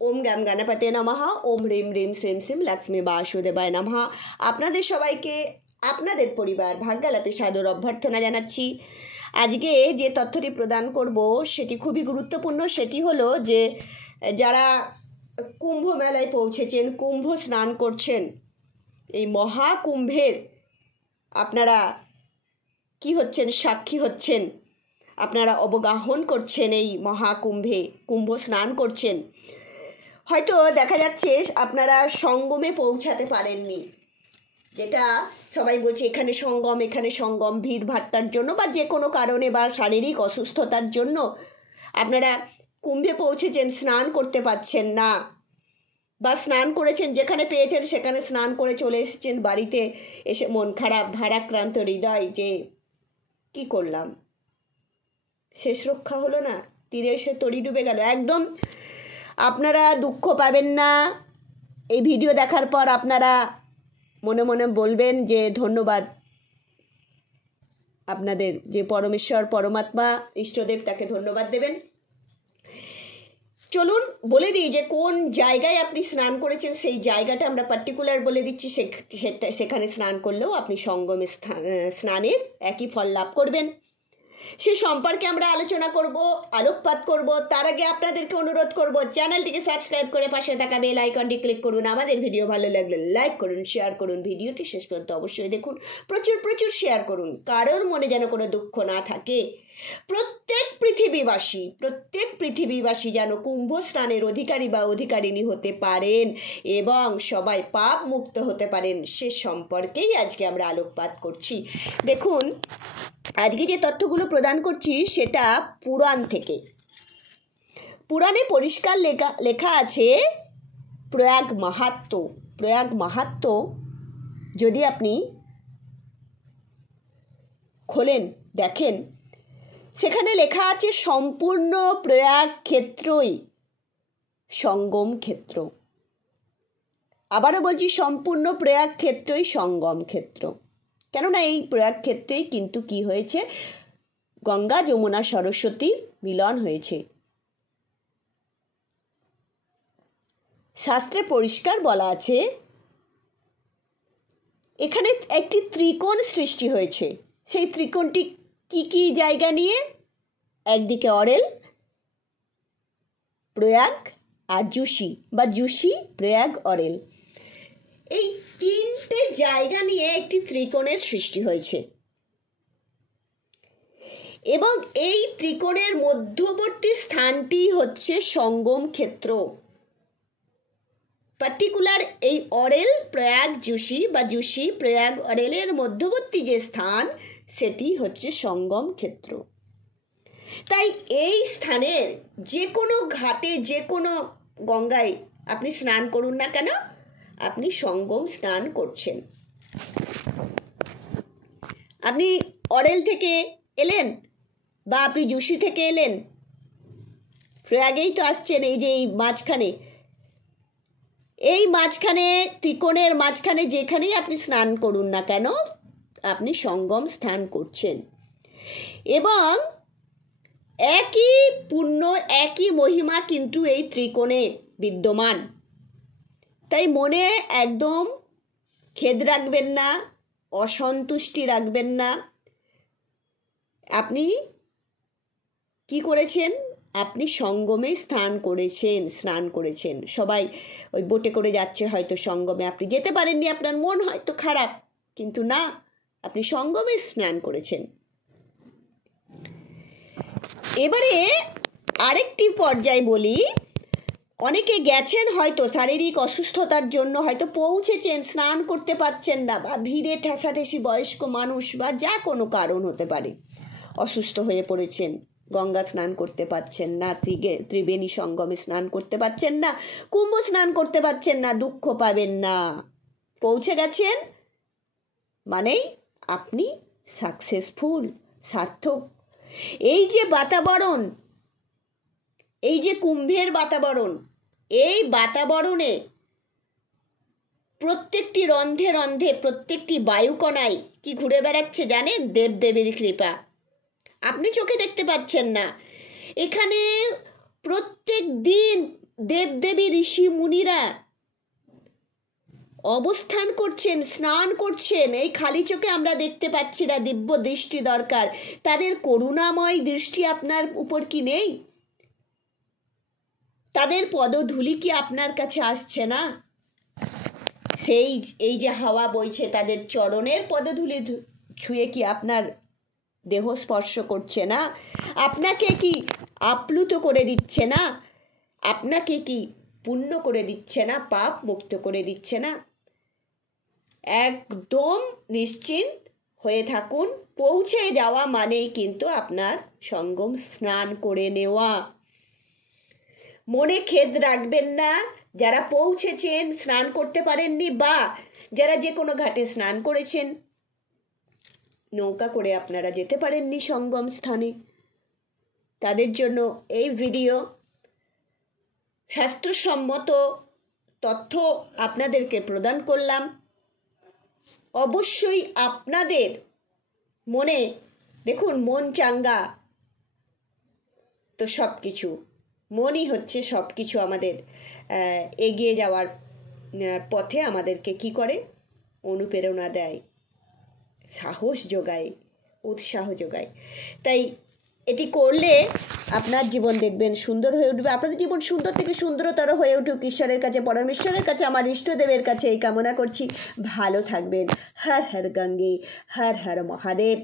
ওম গাম গণপতে নমঃ, ওম হ্রিম হ্রিম শ্রীম শ্রীম লক্ষ্মী বাসুদেবায় নমঃ। আপনাদের সবাইকে আপনাদের পরিবার ভাগ্যালাপে সাদর অভ্যর্থনা জানাচ্ছি। আজকে যে তথ্যটি প্রদান করব সেটি খুবই গুরুত্বপূর্ণ। সেটি হলো যে যারা কুম্ভ মেলায় পৌঁছেছেন, কুম্ভ স্নান করছেন, এই মহাকুম্ভের আপনারা কি হচ্ছেন, সাক্ষী হচ্ছেন, আপনারা অবগাহন করছেন, এই মহাকুম্ভে কুম্ভ স্নান করছেন। হয়তো দেখা যাচ্ছে আপনারা সঙ্গমে পৌঁছাতে পারেননি, যেটা সবাই বলছে এখানে সঙ্গম, ভিড় ভাট্টার জন্য বা যে কোনো কারণে বা শারীরিক অসুস্থতার জন্য আপনারা কুম্ভে পৌঁছেছেন, স্নান করতে পারছেন না, বা স্নান করেছেন যেখানে পেয়েছেন সেখানে স্নান করে চলে এসেছেন বাড়িতে, এসে মন খারাপ, ভারাক্রান্ত হৃদয় যে কি করলাম, শেষ রক্ষা হলো না, তীরে এসে তরি ডুবে গেল। একদম আপনারা দুঃখ পাবেন না। এই ভিডিও দেখার পর আপনারা মনে মনে বলবেন যে ধন্যবাদ, আপনাদের যে পরমেশ্বর পরমাত্মা ইষ্টদেব তাকে ধন্যবাদ দেবেন। চলুন বলে দিই যে কোন জায়গায় আপনি স্নান করেছেন, সেই জায়গাটা আমরা পার্টিকুলার বলে দিচ্ছি। সেখানে স্নান করলেও আপনি সঙ্গমে স্নানের একই ফল লাভ করবেন। সে সম্পর্কে আমরা আলোচনা করব, আলোকপাত করব। তার আগে আপনাদেরকে অনুরোধ করব, চ্যানেলটিকে সাবস্ক্রাইব করে পাশে থাকা বেল আইকনটি ক্লিক করুন। আমাদের ভিডিও ভালো লাগলে লাইক করুন, শেয়ার করুন। ভিডিওটি শেষ পর্যন্ত অবশ্যই দেখুন, প্রচুর শেয়ার করুন। কারোর মনে যেন কোনো দুঃখ না থাকে। প্রত্যেক পৃথিবীবাসী যেন কুম্ভ স্নানের অধিকারী বা অধিকারিণী হতে পারেন এবং সবাই পাপ মুক্ত হতে পারেন, সে সম্পর্কেই আজকে আমরা আলোকপাত করছি। দেখুন, আজকে যে তথ্যগুলো প্রদান করছি সেটা পুরাণ থেকে। পুরাণে পরিষ্কার লেখা আছে প্রয়াগ মাহাত্ম্য যদি আপনি খোলেন, দেখেন, সেখানে লেখা আছে সম্পূর্ণ প্রয়াগ ক্ষেত্রই সঙ্গম ক্ষেত্র। আবারও বলছি, সম্পূর্ণ প্রয়াগ ক্ষেত্রই সঙ্গম ক্ষেত্র। কেননা এই প্রয়াগ ক্ষেত্রেই কিন্তু কি হয়েছে, গঙ্গা যমুনা সরস্বতীর মিলন হয়েছে। শাস্ত্রে পরিষ্কার বলা আছে এখানে একটি ত্রিকোণ সৃষ্টি হয়েছে। সেই ত্রিকোণটি কি জায়গা নিয়ে, একদিকে অরেল, প্রয়াগ আর জুসি প্রয়াগ অরেল, এই তিনটে জায়গা নিয়ে একটি ত্রিকোণের সৃষ্টি হয়েছে এবং এই ত্রিকোণের মধ্যবর্তী স্থানটি হচ্ছে সঙ্গম ক্ষেত্র। পার্টিকুলার এই অরেল প্রয়াগ জুসি প্রয়াগ অরেলের মধ্যবর্তী যে স্থান, সেটি হচ্ছে সঙ্গম ক্ষেত্র। তাই এই স্থানের যে কোনো ঘাটে, যে কোনো গঙ্গায় আপনি স্নান করুন না কেন, আপনি সঙ্গম স্নান করছেন। আপনি অরেল থেকে এলেন বা আপনি জুসি থেকে এলেন, প্রয়াগেই তো আসছেন, এই যে এই মাঝখানে ত্রিকোণের মাঝখানে যেখানেই আপনি স্নান করুন না কেন, আপনি সঙ্গম স্নান করছেন এবং একই পুণ্য, একই মহিমা কিন্তু এই ত্রিকোণে বিদ্যমান। তাই মনে একদম খেদ রাখবেন না, অসন্তুষ্টি রাখবেন না। আপনি কি করেছেন, আপনি সঙ্গমে স্নান করেছেন। সবাই ওই বোটে করে যাচ্ছে হয়তো সঙ্গমে, আপনি যেতে পারেননি, আপনার মন হয়তো খারাপ, কিন্তু না, আপনি সঙ্গমে স্নান করেছেন। এবারে আরেকটি পর্যায় বলি, অনেকে গেছেন হয়তো শারীরিক অসুস্থতার জন্য, হয়তো পৌঁছেছেন, স্নান করতে পারছেন না, বা ভিড়ে ঠেসাঠেসি, বয়স্ক মানুষ বা যা কোনো কারণ হতে পারে, অসুস্থ হয়ে পড়েছেন, গঙ্গা স্নান করতে পারছেন না, ত্রিবেণী সঙ্গমে স্নান করতে পারছেন না, কুম্ভ স্নান করতে পারছেন না। দুঃখ পাবেন না, পৌঁছে গেছেন মানেই আপনি সাকসেসফুল, সার্থক। এই যে বাতাবরণ, এই যে কুম্ভের বাতাবরণ, এই বাতাবরণে প্রত্যেকটি রন্ধে প্রত্যেকটি বায়ুকণায় কি ঘুরে বেড়াচ্ছে জানেন, দেবদেবীর কৃপা। আপনি চোখে দেখতে পাচ্ছেন না। এখানে প্রত্যেক দিন দেবদেবী ঋষি মুনিরা অবস্থান করছেন, স্নান করছেন। এই খালি চোখে আমরা দেখতে পাচ্ছি না, দিব্য দৃষ্টি দরকার। তাদের করুণাময় দৃষ্টি আপনার উপর কি নেই? তাদের পদধূলি কি আপনার কাছে আসছে না? এই যে হাওয়া বইছে, তাদের চরণের পদধূলি ছুঁয়ে কি আপনার দেহ স্পর্শ করছে না? আপনাকে কি আপ্লুত করে দিচ্ছে না? আপনাকে কি পুণ্য করে দিচ্ছে না? পাপ মুক্ত করে দিচ্ছে না? একদম নিশ্চিন্ত হয়ে থাকুন। পৌঁছে যাওয়া মানেই কিন্তু আপনার সঙ্গম স্নান করে নেওয়া। মনে খেদ রাখবেন না। যারা পৌঁছেছেন, স্নান করতে পারেননি, বা যারা যে কোনো ঘাটে স্নান করেছেন, নৌকা করে আপনারা যেতে পারেননি সঙ্গম স্থানে, তাদের জন্য এই ভিডিও। শাস্ত্রসম্মত তথ্য আপনাদেরকে প্রদান করলাম। অবশ্যই আপনাদের মনে, দেখুন, মন চাঙ্গা তো সব কিছু, মনই হচ্ছে সব কিছু। আমাদের এগিয়ে যাওয়ার পথে আমাদেরকে কি করে? অনুপ্রেরণা দেয়, সাহস যোগায়, উৎসাহ যোগায়। তাই এটি করলে আপনার জীবন দেখবেন সুন্দর হয়ে উঠবে। আপনাদের জীবন সুন্দর থেকে সুন্দরতর হয়ে উঠুক। ঈশ্বরের কাছে, পরমেশ্বরের কাছে, আমার ইষ্টদেবের কাছে এই কামনা করছি। ভালো থাকবেন। হর হর গঙ্গে, হর হর মহাদেব।